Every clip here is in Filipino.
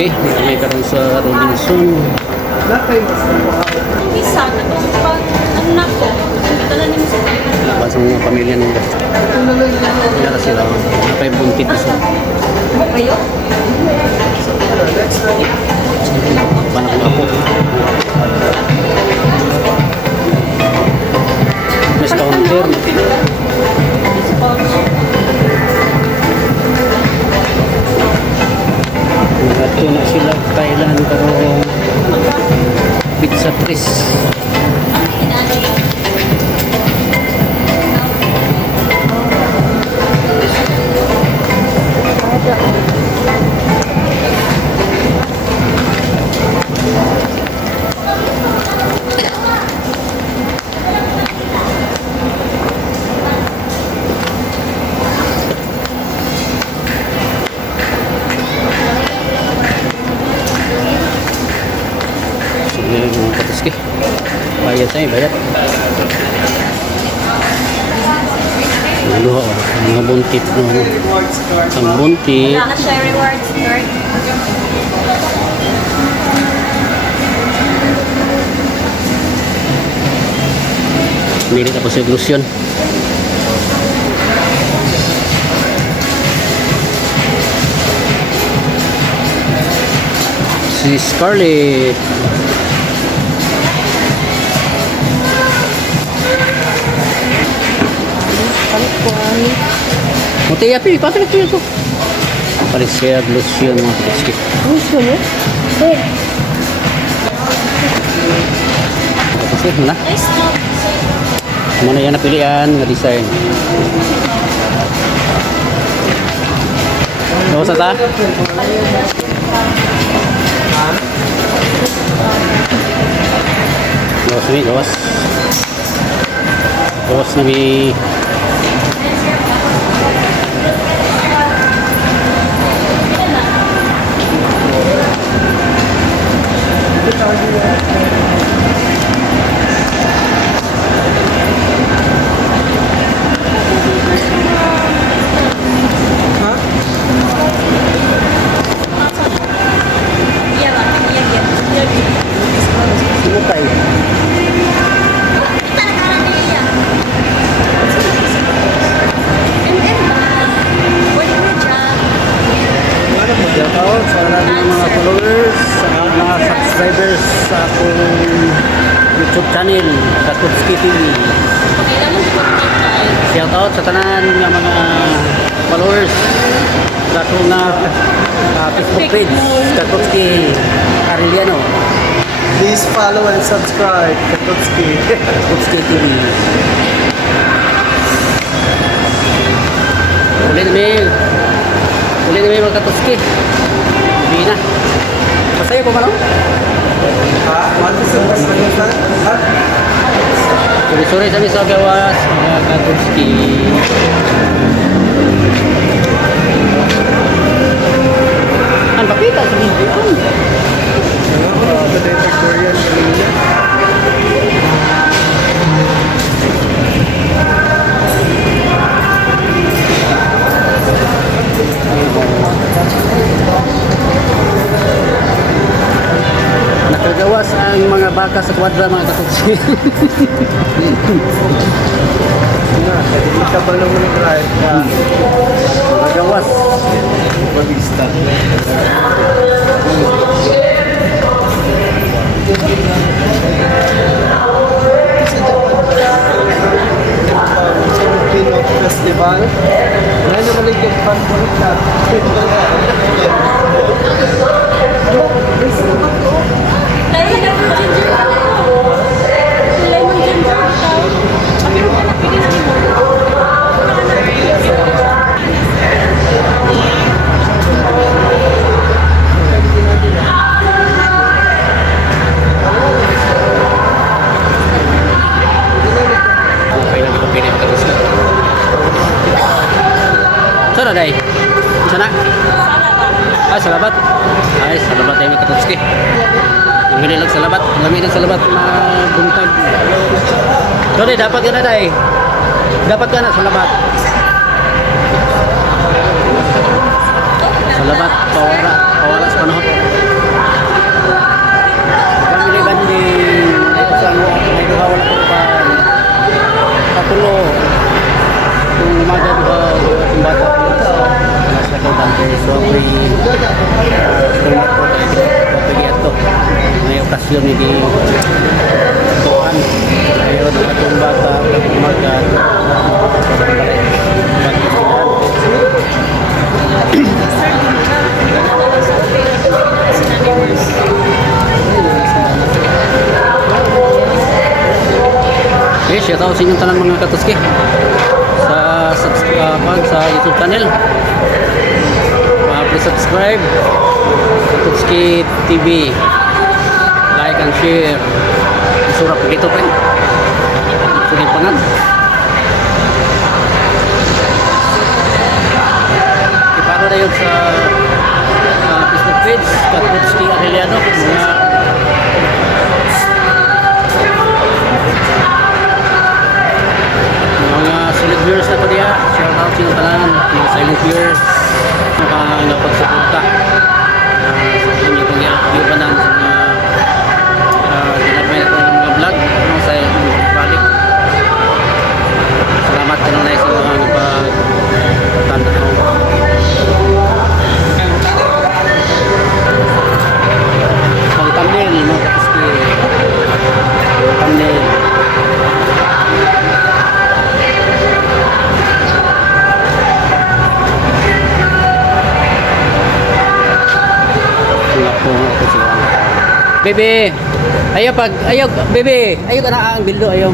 Okay, kami karon sa Robinson. Isa, katong pag anak ko, dala niyo sa Labas ang mga pamilya nila. Nara sila. Napay buntit isa. kayo? Banak nga po. Mas counter. Nagato na sila Thailand pero pizza tris. Sige mga katuski. Bayad tayo, bayad. Ano, mga buntit no. Ang buntit. Wala ka siya rewards card. Milit ako sa glusyon. Si Scarlett. Muti api, papalit ko. Palit siya glusyon mga katuski. Gusto mo? Katuski, mana? Nice to. Mana yan napilian nga design. Dosa ta? Dos ni, dos. Dos na mi. Iya ba? Iya. Sino tayo? Kita nakaran niya. ba? Wala mo dyan. Shout out sa lahat ng mga followers, sa mga subscribers sa akong YouTube channel, sa Kutski TV. Kailangan ko tayo. Shout out sa tanan ng mga followers sa akong Facebook page, sa Kutski Arellano, Please follow and subscribe to Kutski. Kutski TV. Uli na may mga Kutski. Hindi na. Masaya ko ba no? Ha? What is the best thing that? Ha? Sorry sa mga gawas, mga Kutski. Ang pakita sa video. The Korean kanina. Nakagawas ang mga baka sa kwadra mga Kutski. Na, hindi ka pa naman nag-drive. Nakagawas. Bagista. Pinok Festival. Ngayon naman yung pan-pulit na. Lalo na po ginger ako. Lemon ginger ako. Sabi mo ka nagbigay ng Okay lang itong pinip Kutski. Sana day? Sana? Ah, salabat. Ay, salabat tayo mga Kutski. Ang lang salabat. Lami ng salabat na buntag. Sorry, dapat ka na day. Dapat ka na salabat. Salabat, pawala sa panahon. umaga di ba yung bata nasa kautante so ako'y sumat po tayo papagiat to may okasyon ni di tuan ngayon atong bata umaga okay, shout out sa inyong tanan mga katuski sa subscribe sa YouTube channel. Please subscribe Katuski TV. Like and share. Surap dito pa. Sige pangan. Iparo na yun sa Facebook page Katuski Arellano mga solid viewers na po diya. Shout out sa inyong tanan mga silent viewers napagsupunta sa inyo kong iubanan sa mga ginagmay na mga vlog sa balik. Salamat ka nung sa mga napagtanaw. Ang thumbnail mga katuski, thumbnail Bebe, ayaw bebe, ayaw ka na ang bildo, ayaw.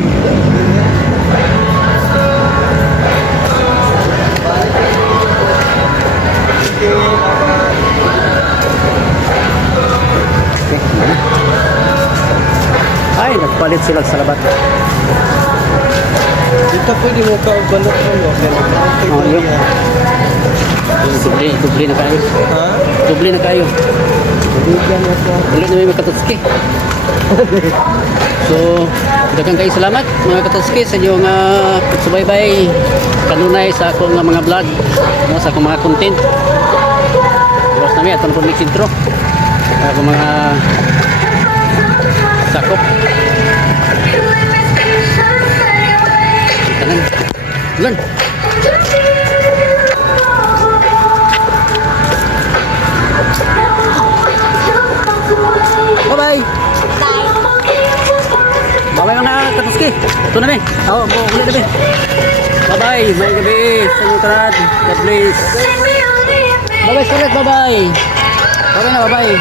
Ay, nagpalit sila sa labat. Dito pwede mo ka balot mo. Oh, yun. Dubli na kayo. Ha? Dubli na kayo. Bigyan mo ko. Ulit na may Katuski. So, daghang kayo salamat mga Katuski sa inyong subaybay kanunay sa akong mga vlog, no, sa akong mga content. Bukas namin at po next intro. Akong mga sakop. Tanan. Ulan. Bye-bye. Bye-bye mga Katuski. Ito na, be. Oo, ulit na, be. Bye-bye. May gabi sa inyong tanan. God bless. Bye-bye, Scarlett. Bye-bye. Bye-bye na, bye-bye.